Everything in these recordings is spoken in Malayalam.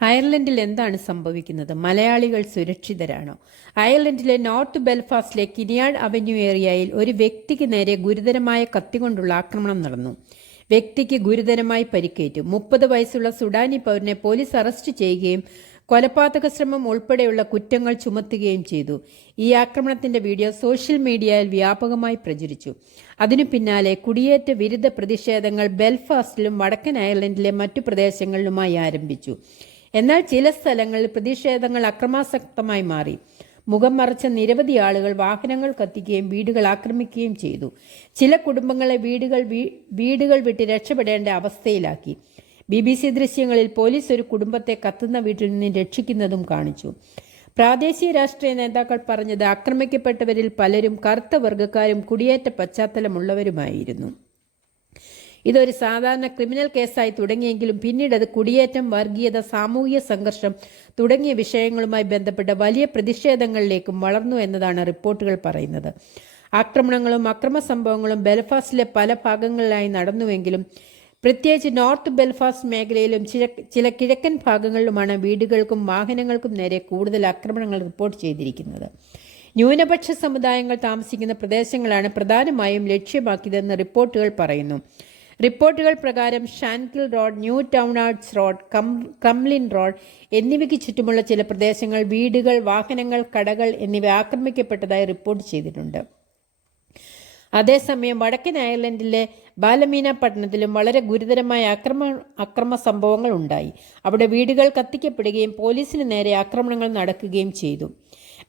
അയർലൻഡിൽ എന്താണ് സംഭവിക്കുന്നത്? മലയാളികൾ സുരക്ഷിതരാണോ? അയർലൻഡിലെ നോർത്ത് ബെൽഫാസ്റ്റിലെ കിനിയാഡ് അവന്യൂ ഏരിയയിൽ ഒരു വ്യക്തിക്ക് നേരെ ഗുരുതരമായ കത്തികൊണ്ടുള്ള ആക്രമണം നടന്നു. വ്യക്തിക്ക് ഗുരുതരമായി പരിക്കേറ്റു. 30 വയസ്സുള്ള സുഡാനി പൗരനെ പോലീസ് അറസ്റ്റ് ചെയ്യുകയും കൊലപാതക ശ്രമം ഉൾപ്പെടെയുള്ള കുറ്റങ്ങൾ ചുമത്തുകയും ചെയ്തു. ഈ ആക്രമണത്തിന്റെ വീഡിയോ സോഷ്യൽ മീഡിയയിൽ വ്യാപകമായി പ്രചരിച്ചു. അതിനു പിന്നാലെ കുടിയേറ്റ വിരുദ്ധ പ്രതിഷേധങ്ങൾ ബെൽഫാസ്റ്റിലും വടക്കൻ അയർലൻഡിലെ മറ്റു പ്രദേശങ്ങളിലുമായി ആരംഭിച്ചു. എന്നാൽ ചില സ്ഥലങ്ങളിൽ പ്രതിഷേധങ്ങൾ അക്രമാസക്തമായി മാറി. മുഖം മറച്ച നിരവധി ആളുകൾ വാഹനങ്ങൾ കത്തിക്കുകയും വീടുകൾ ആക്രമിക്കുകയും ചെയ്തു. ചില കുടുംബങ്ങളെ വീടുകൾ വിട്ട് രക്ഷപ്പെടേണ്ട അവസ്ഥയിലാക്കി. BBC ദൃശ്യങ്ങളിൽ പോലീസ് ഒരു കുടുംബത്തെ കത്തുന്ന വീട്ടിൽ നിന്ന് രക്ഷിക്കുന്നതും കാണിച്ചു. പ്രാദേശിക രാഷ്ട്രീയ നേതാക്കൾ പറഞ്ഞത് ആക്രമിക്കപ്പെട്ടവരിൽ പലരും കറുത്ത വർഗ്ഗക്കാരും കുടിയേറ്റ പശ്ചാത്തലമുള്ളവരുമായിരുന്നു. ഇതൊരു സാധാരണ ക്രിമിനൽ കേസായി തുടങ്ങിയെങ്കിലും പിന്നീട് അത് കുടിയേറ്റം, വർഗീയത, സാമൂഹിക സംഘർഷം തുടങ്ങിയ വിഷയങ്ങളുമായി ബന്ധപ്പെട്ട വലിയ പ്രതിഷേധങ്ങളിലേക്കും വളർന്നു എന്നതാണ് റിപ്പോർട്ടുകൾ പറയുന്നത്. ആക്രമണങ്ങളും അക്രമ സംഭവങ്ങളും ബെൽഫാസ്റ്റിലെ പല ഭാഗങ്ങളിലായി നടന്നുവെങ്കിലും പ്രത്യേകിച്ച് നോർത്ത് ബെൽഫാസ്റ്റ് മേഖലയിലും ചില കിഴക്കൻ ഭാഗങ്ങളിലുമാണ് വീടുകൾക്കും വാഹനങ്ങൾക്കും നേരെ കൂടുതൽ ആക്രമണങ്ങൾ റിപ്പോർട്ട് ചെയ്തിരിക്കുന്നത്. ന്യൂനപക്ഷ സമുദായങ്ങൾ താമസിക്കുന്ന പ്രദേശങ്ങളാണ് പ്രധാനമായും ലക്ഷ്യമാക്കിയതെന്ന് റിപ്പോർട്ടുകൾ പറയുന്നു. റിപ്പോർട്ടുകൾ പ്രകാരം Shankill road, Newtownards road, Camlin road എന്നിവയ്ക്ക് ചുറ്റുമുള്ള ചില പ്രദേശങ്ങൾ, വീടുകൾ, വാഹനങ്ങൾ, കടകൾ എന്നിവ ആക്രമിക്കപ്പെട്ടതായി റിപ്പോർട്ട് ചെയ്തിട്ടുണ്ട്. അതേസമയം വടക്കൻ അയർലൻഡിലെ ബാലമീന പട്ടണത്തിലും വളരെ ഗുരുതരമായ അക്രമ സംഭവങ്ങൾ ഉണ്ടായി. അവിടെ വീടുകൾ കത്തിക്കപ്പെടുകയും പോലീസിന് നേരെ ആക്രമണങ്ങൾ നടക്കുകയും ചെയ്തു.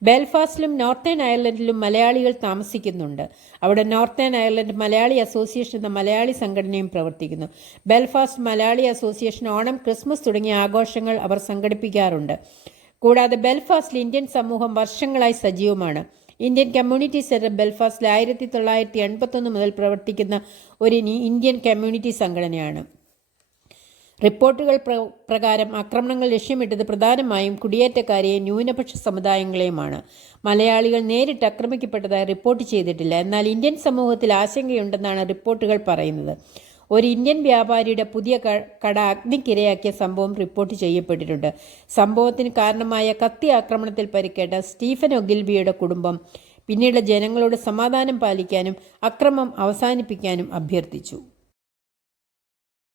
ബെൽഫാസ്റ്റിലും നോർത്തേൺ അയർലൻഡിലും മലയാളികൾ താമസിക്കുന്നുണ്ട്. അവിടെ നോർത്തേൺ അയർലൻഡ് മലയാളി അസോസിയേഷൻ എന്ന മലയാളി സംഘടനയും പ്രവർത്തിക്കുന്നു. Belfast Malayali association Onam, Christmas തുടങ്ങിയ ആഘോഷങ്ങൾ അവർ സംഘടിപ്പിക്കാറുണ്ട്. കൂടാതെ ബെൽഫാസ്റ്റിൽ ഇന്ത്യൻ സമൂഹം വർഷങ്ങളായി സജീവമാണ്. ഇന്ത്യൻ കമ്മ്യൂണിറ്റി സെന്റർ ബെൽഫാസ്റ്റിൽ 1981 മുതൽ പ്രവർത്തിക്കുന്ന ഒരു ഇന്ത്യൻ കമ്മ്യൂണിറ്റി സംഘടനയാണ്. റിപ്പോർട്ടുകൾ പ്രകാരം ആക്രമണങ്ങൾ ലക്ഷ്യമിട്ടത് പ്രധാനമായും കുടിയേറ്റക്കാരെയും ന്യൂനപക്ഷ സമുദായങ്ങളെയുമാണ്. മലയാളികൾ നേരിട്ട് ആക്രമിക്കപ്പെട്ടതായി റിപ്പോർട്ട് ചെയ്തിട്ടില്ല. എന്നാൽ ഇന്ത്യൻ സമൂഹത്തിൽ ആശങ്കയുണ്ടെന്നാണ് റിപ്പോർട്ടുകൾ പറയുന്നത്. ഒരു ഇന്ത്യൻ വ്യാപാരിയുടെ പുതിയ കട അഗ്നിക്കിരയാക്കിയ സംഭവം റിപ്പോർട്ട് ചെയ്യപ്പെട്ടിട്ടുണ്ട്. സംഭവത്തിന് കാരണമായ കത്തി ആക്രമണത്തിൽ പരിക്കേറ്റ സ്റ്റീഫൻ ഒഗിൽവിയുടെ കുടുംബം പിന്നീട് ജനങ്ങളോട് സമാധാനം പാലിക്കാനും അക്രമം അവസാനിപ്പിക്കാനും അഭ്യർത്ഥിച്ചു.